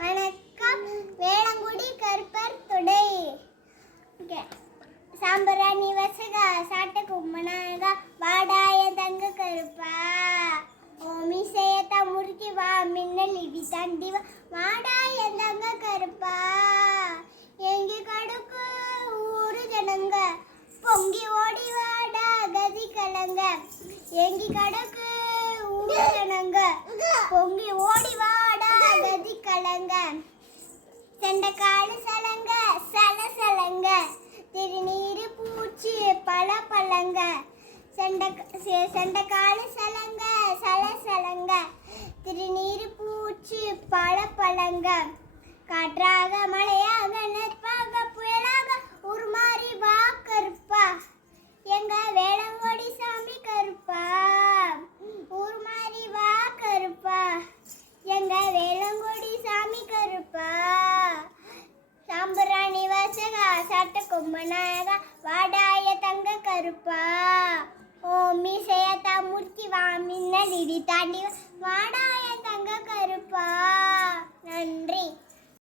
வணக்கம். வேளங்குடி கருப்பர் துடை. சாம்பராணி வசகா சாட்ட கும்மனாக வாடாய தங்க கருப்பா. ஓமி செய்யத்த முறுக்கி வா மின்னல் இடி தண்டி வா. வாடாய தங்க கருப்பா. எங்கி கடுக்கு ஊரு ஜனங்க? பொங்கி ஓடி வாடா கதி கலங்க. எங்கி கடக்கு ஊரு ஜனங்க பொங்கி ஓடி வாடா கதி கலங்க காடு சலங்க சல சலங்க. திருநீரு பூச்சி பல பழங்க செண்ட காடு சலங்க சல சலங்க. திருநீரு பூச்சி பல பழங்க காற்றாக மழையாக நெற்பாக புயலாக உருமாறி வா கருப்பா எங்க வேளங்கோடி சாமி கருப்பா உருமாறி வா கருப்பா எங்க வேளங்கோடி சாமி கருப்பா சாம்பராணி வாசகா சட்ட வாடாய தங்க கருப்பா. ஓ மீசையத்தா மூர்த்தி வா மின்னல் இடி தாண்டி வாடா